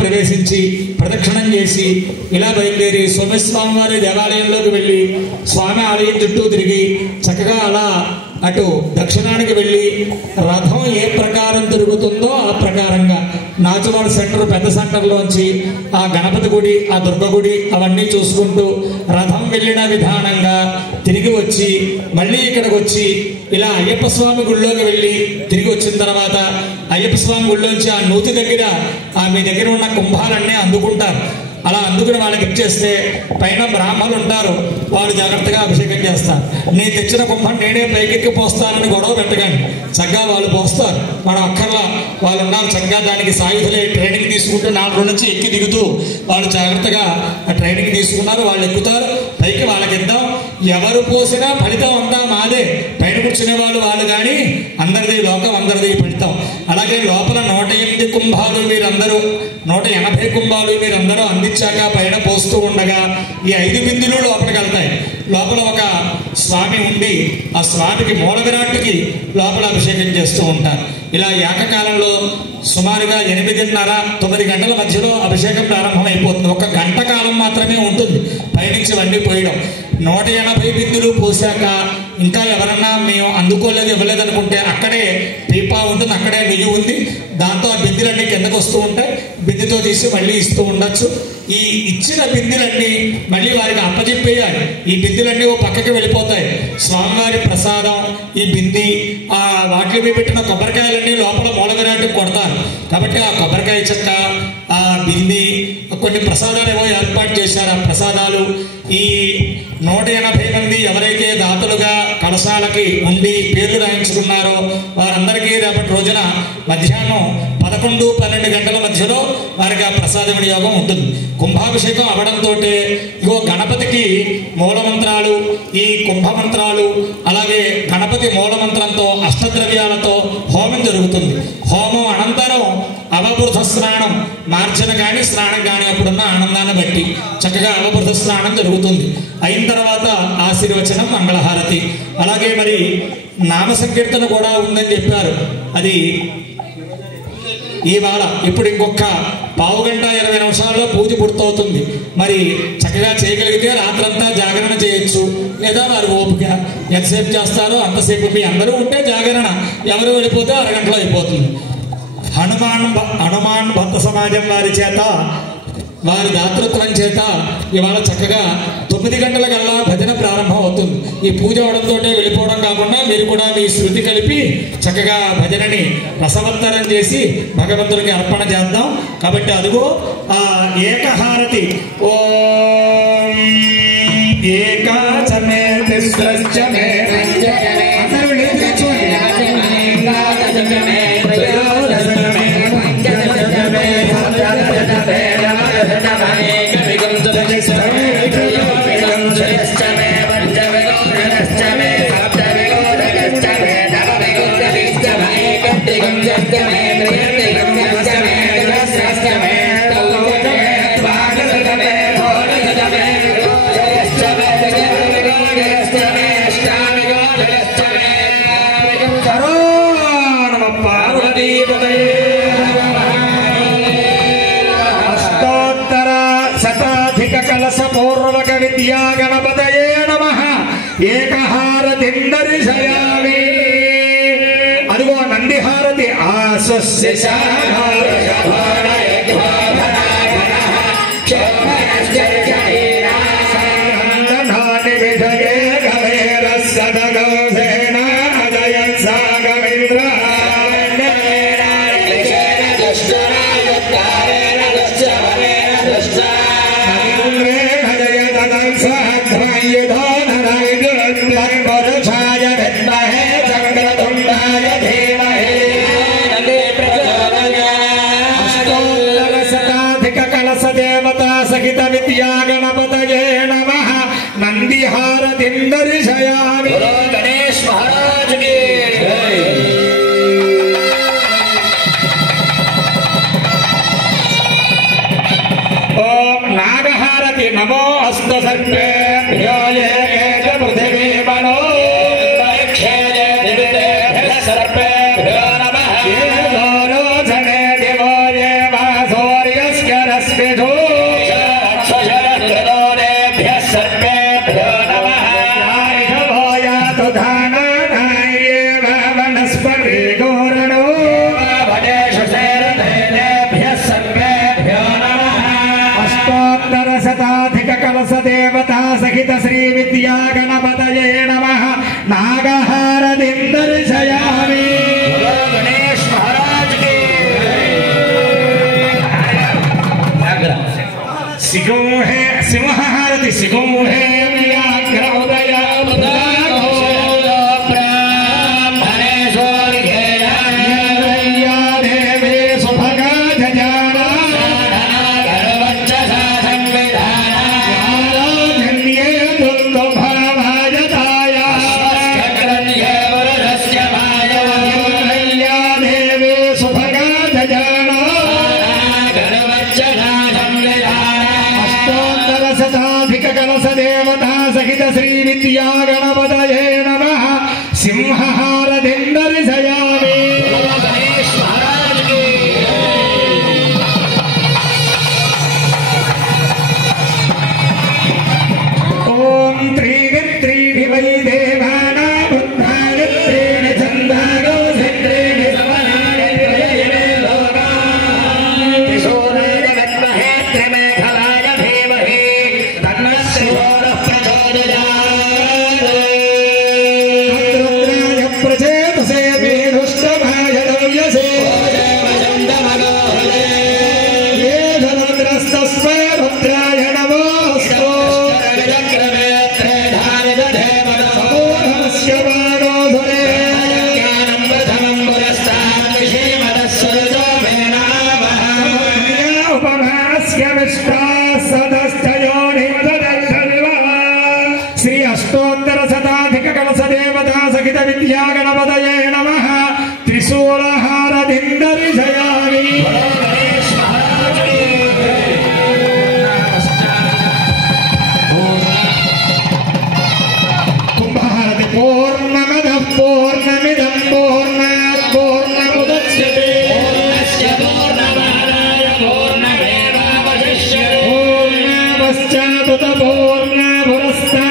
ప్రవేశించి ప్రదక్షిణం చేసి ఇలా బయలుదేరి సోమేశ్వరస్వామి వారి దేవాలయంలోకి వెళ్ళి స్వామి ఆలయం చుట్టూ తిరిగి చక్కగా అలా అటు దక్షిణానికి వెళ్ళి రథం ఏ ప్రకారం తిరుగుతుందో ఆ ప్రకారంగా నాచువాడ సెంటర్ పెద్ద సెంటర్లోంచి ఆ గణపతి గుడి ఆ దుర్గ గుడి అవన్నీ చూసుకుంటూ రథం వెళ్ళిన విధానంగా తిరిగి వచ్చి మళ్ళీ ఇక్కడికి వచ్చి ఇలా అయ్యప్ప స్వామి గుడిలోకి వెళ్ళి తిరిగి వచ్చిన తర్వాత అయ్యప్ప స్వామి గుడిలోంచి ఆ నూతి దగ్గర మీ దగ్గర ఉన్న కుంభాలన్నీ అందుకుంటారు. అలా అందుకుని వాళ్ళకి ఇచ్చేస్తే పైన బ్రాహ్మణులు ఉంటారు, వాళ్ళు జాగ్రత్తగా అభిషేకం చేస్తారు. నేను తెచ్చిన కుంభం నేనే పైకెక్కి పోస్తానని గొడవ పెట్టకండి, చక్కగా వాళ్ళు పోస్తారు. మనం అక్కర్లా, వాళ్ళు ఉన్నారు చక్కగా దానికి సాయుధులే ట్రైనింగ్ తీసుకుంటూ 4 రోజుల నుంచి ఎక్కి దిగుతూ వాళ్ళు జాగ్రత్తగా ట్రైనింగ్ తీసుకున్నారు. వాళ్ళు ఎక్కుతారు, పైకి వాళ్ళకి ఇద్దాం. ఎవరు పోసినా ఫలితం అంతా మాదే, పైన కూర్చునే వాళ్ళు కానీ అందరిది లోకం, అందరిది ఫలితం. అలాగే లోపల 108 కుంభాలు మీరందరూ 180 కుంభాలు మీరందరూ అందించాక పైన పోస్తూ ఉండగా ఈ 5 బిందులు లోపలికి వెళ్తాయి. లోపల ఒక స్వామి ఉండి ఆ స్వామికి మూల విరాట్టుకి లోపల అభిషేకం చేస్తూ ఉంటారు. ఇలా ఏకకాలంలో సుమారుగా 8:30-9 గంటల మధ్యలో అభిషేకం ప్రారంభమైపోతుంది. 1 గంట కాలం మాత్రమే ఉంటుంది పైనుంచి వన్నీ పోయడం. 180 బిందులు పోసాక ఇంకా ఎవరన్నా మేము అందుకోలేదు ఇవ్వలేదు అనుకుంటే అక్కడే పీపా ఉంటుంది, అక్కడే నెయ్యి ఉంది, దాంతో ఆ బిందులన్నీ కిందకు వస్తూ ఉంటాయి. బిందుతో తీసి మళ్ళీ ఇస్తూ ఉండొచ్చు. ఈ ఇచ్చిన బిందులన్నీ మళ్ళీ వారికి అప్పచెప్పేయాలి. ఈ బిందులన్నీ ఓ పక్కకి వెళ్ళిపోతాయి. స్వామివారి ప్రసాదం ఈ బింది వాటిలో పెట్టిన కొబ్బరికాయలన్నీ లోపల మూలవిరాట్టుకు కొడతారు. కాబట్టి ఆ కొబ్బరికాయ చెక్క ఆ బింది కొన్ని ప్రసాదాలు ఏవో ఏర్పాటు చేశారు. ఆ ప్రసాదాలు ఈ 180 మంది ఎవరైతే దాతలుగా కలశాలకి ఉండి పేర్లు రాయించుకున్నారో వారందరికీ రేపటి రోజున మధ్యాహ్నం 11-12 గంటల మధ్యలో వారికి ఆ ప్రసాద వినియోగం ఉంటుంది. కుంభాభిషేకం అవడంతో ఇగో గణపతికి మూలమంత్రాలు, ఈ కుంభమంత్రాలు, అలాగే గణపతి మూలమంత్రంతో అష్టద్రవ్యాలతో హోమం జరుగుతుంది. హోమం అనంతరం అవబృధ స్నానం, మార్జన కానీ స్నానం కానీ అప్పుడున్న ఆనందాన్ని బట్టి చక్కగా అవబృధ స్నానం జరుగుతుంది. అయిన తర్వాత ఆశీర్వచనం, మంగళహారతి. అలాగే మరి నామ సంకీర్తన కూడా ఉందని చెప్పారు. అది ఇవాళ ఇప్పుడు ఇంకొక పావు గంట 20 నిమిషాల్లో పూజ పూర్తవుతుంది. మరి చక్కగా చేయగలిగితే రాత్రంతా జాగరణ చేయొచ్చు, లేదా వారి ఓపిక ఎంతసేపు చేస్తారో అంతసేపు. మీ అందరూ ఉంటే జాగరణ, ఎవరు వెళ్ళిపోతే అరగంటలో అయిపోతుంది. హనుమాన్ భక్త సమాజం వారి చేత, వారి దాతృత్వం చేత ఇవాళ చక్కగా 9 గంటల కల్లా భజన ప్రారంభం అవుతుంది. ఈ పూజ అవడంతో వెళ్ళిపోవడం కాకుండా మీరు కూడా మీ శృతి కలిపి చక్కగా భజనని రసవత్తరం చేసి భగవంతుడికి అర్పణ చేద్దాం. కాబట్టి అదిగో ఆ ఏకహారతి. ఓం ఏకాచమే తిస్రశ్చమే పూర్వక విద్యా గణపతయే నమః. ఏకహారతిం దర్శయామి. అదిగో నందిహారతి. దేవతా సహిత విద్యా గణపతయే నమః. నందిహారతిం దర్శయామి. గణేష్ మహారాజ్ కి జై. नमो अस्तु सर्पेभ्यो ये पृथिवी मनो सर्पेभ्यो नमः ये दोरोचने दिवो ये वा सूर्यस्य रश्मिषु सर्पेभ्यो नमः ऋषभो यातु धानानाये वा वनस्पतिगोरणो भजेषु सेरतेभ्यः सर्पेभ्यो नमः अष्टोत्तरशताधिककलशदेवता सहित श्रीविद्या गणपतये नमः नागहारतिं दर्शयामि गणेश महाराज की सिंहारति सिंहे व्याघ्र उदय श्री विद्या गणपतये नमः सिंहहारतिं दर्शयामि गणेश महाराज की ओम त्रिनेत्रीणि वै देवानां बुद्धाय त्रीणि छन्दागो त्रीणि समनानि त्रयैवे लोकाः त्रिशूलाय विद्महे त्रिमेखलाय धीमहि तन्नः त्रिशूलः प्रचेतसे वेदुष्टमाय दव्यसे ये धनुद्रस्तस्मै रुद्राय नमोऽस्तु समूढमस्य मानोधरे ज्ञानं प्रथमं पुरस्तात् विषेमदस्सुरजो मे नामः उपमास्य विष्टाः सदस्थयोनिं ददर्थल्वः श्री अष्टोत्तरशताधिककलशदेवता सहित विद्या गणपतये नमः त्रिशूलहारतिं दर्शयामि गणेश महाराज की कुंभहारति पूर्णमदः पूर्णमिदं पूर्णात् पूर्णमुदच्यते पूर्णस्य पूर्णमादाय पूर्णमेवावशिष्यते पूर्णमश्चात् पूर्णपुरस्तात्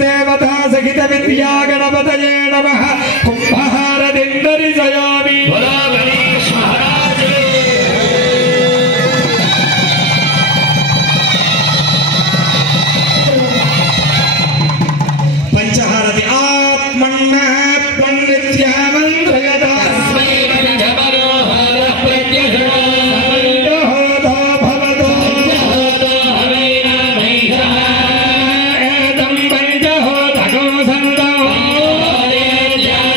देवता सहित विद्या गणपतये नमः कुंभहारतिं दर्शयामि गणेश महाराज पंचहारति आत्मन्नात्मन् विद्यामन्त्रयता Yeah.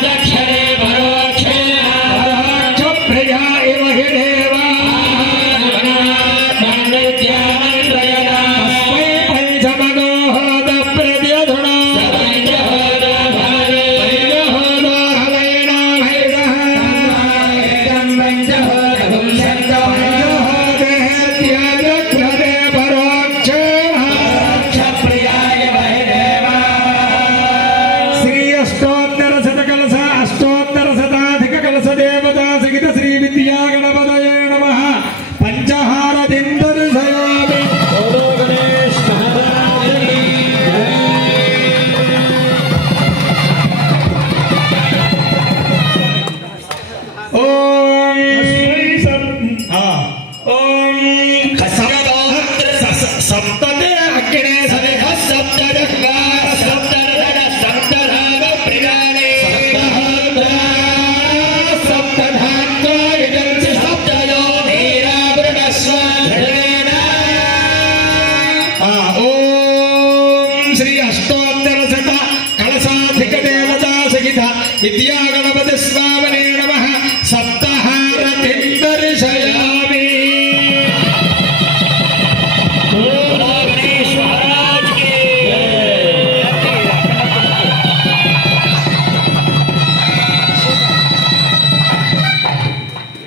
విద్యాగణపతి స్వామినే నమః సప్తహారతిం దర్శయామి.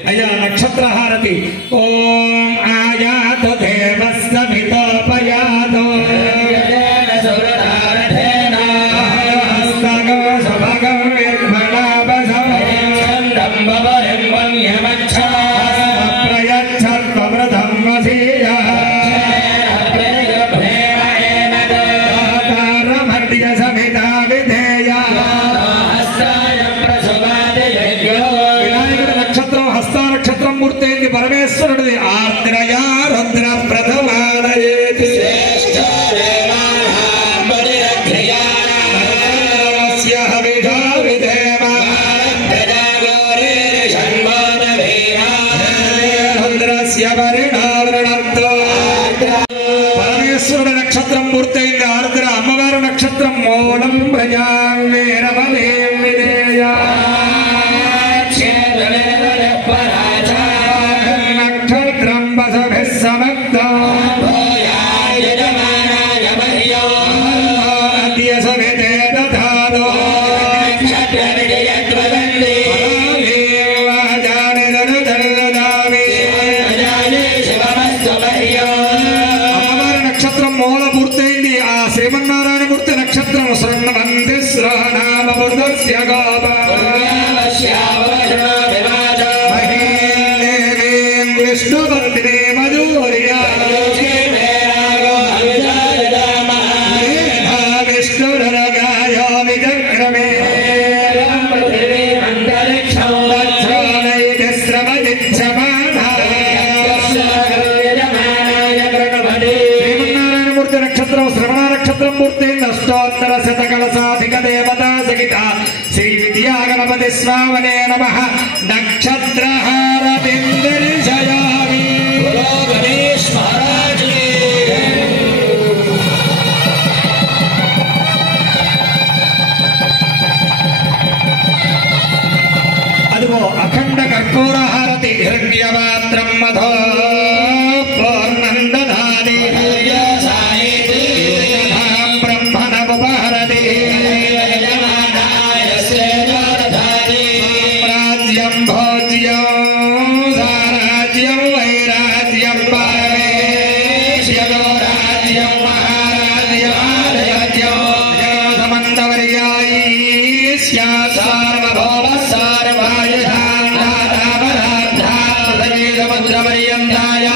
అయ్యా నక్షత్రహారతి. ఓం ఆయాతు దేవస్తమితోపయాతు మూర్తి పరమేశ్వరుడిది. ఆర్ద్రయా రుద్ర ప్రథమాలయేతి పరమేశ్వరుడు నక్షత్రం పూర్తయింది. ఆర్ద్ర అమ్మవారు నక్షత్రం. మూలం ప్రజాం వీరమదేం విధేయా శ్రీమన్నారాయణమూర్తి నక్షత్రం. స్వర్ణవంతి శ్రవణామృతస్య మహీం విష్ణుపత్ని మధుర్యా విష్ణురగాయో విచక్రమే శ్రీమన్నారాయణమూర్తి నక్షత్రం. శ్రవణ నక్షత్రం పూర్తి. అష్టోత్తర శతకలసాధిక దేవతా సహిత శ్రీ విద్యాగణపతి స్వామినే నమః నక్షత్రహారతిం దర్శయామి. గణేష్ మహారాజ్ అదిగో అఖండ కర్పూర హారతి. హిరణ్యపాత్రం మధో పూర్ణం దధాతి బ్రహ్మణముపహరతి రాజ్యం భోజ్యం సారాజ్యం వైరాజ్యం పరమేశ్వరో రాజ్యం మహారాజ్యం సమంతవర్యాయి స్యాత్ సార్వభౌమ సముద్రపర్యంతాయ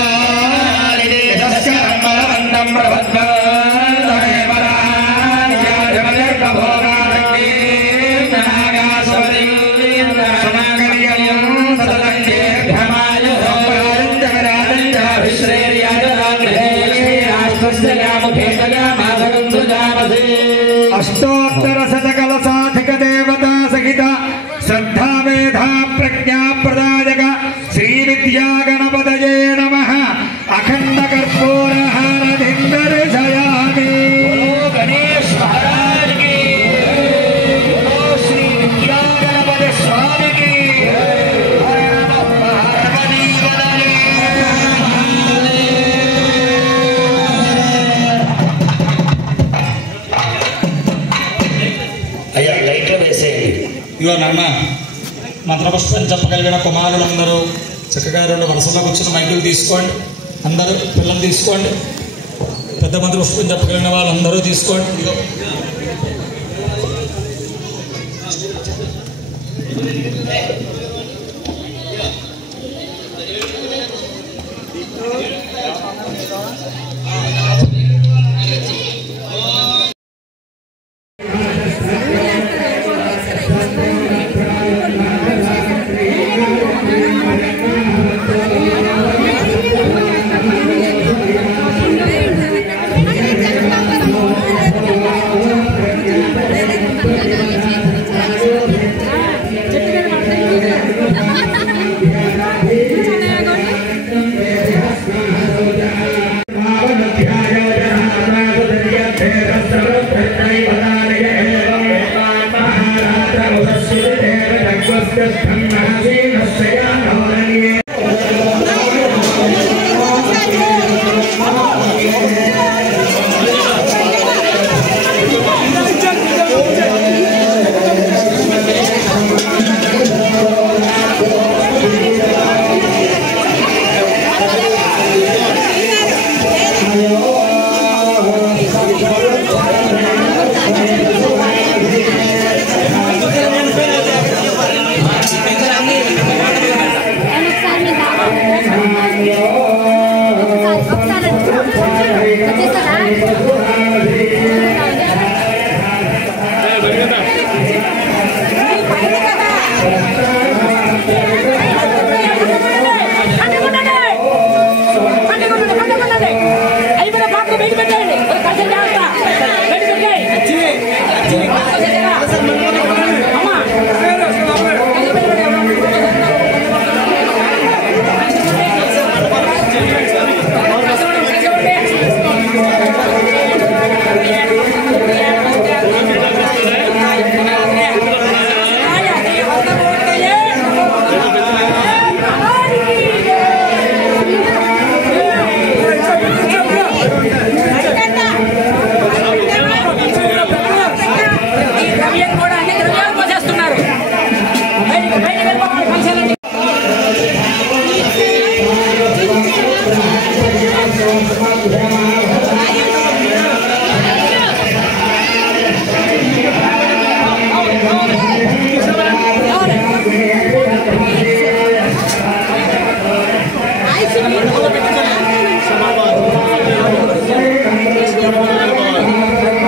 అష్టోత్తర శతకలసాధిక దేవతా సహిత శ్రద్ధా మేధా ప్రజ్ఞా ప్రదాయక శ్రీ విద్యాగణపతయే నమః అఖండ కర్పూర హారతిం దర్శయామి. గణేష్ మహారాజ్ కి శ్రీ విద్యాగణపతి స్వామికి అయ్యా లైట్లు వేసేయండి. ఇగో నాన్న మంత్రపుష్పం చెప్పగలిగిన కుమారులందరూ చక్కగా రెండు వరుసలో కూర్చున్న మైకులు తీసుకోండి. అందరూ పిల్లలు తీసుకోండి. పెద్ద మంత్రపుష్పం చెప్పగలిగిన వాళ్ళందరూ తీసుకోండి. ఇగో భావనధ్యాయ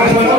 Gracias.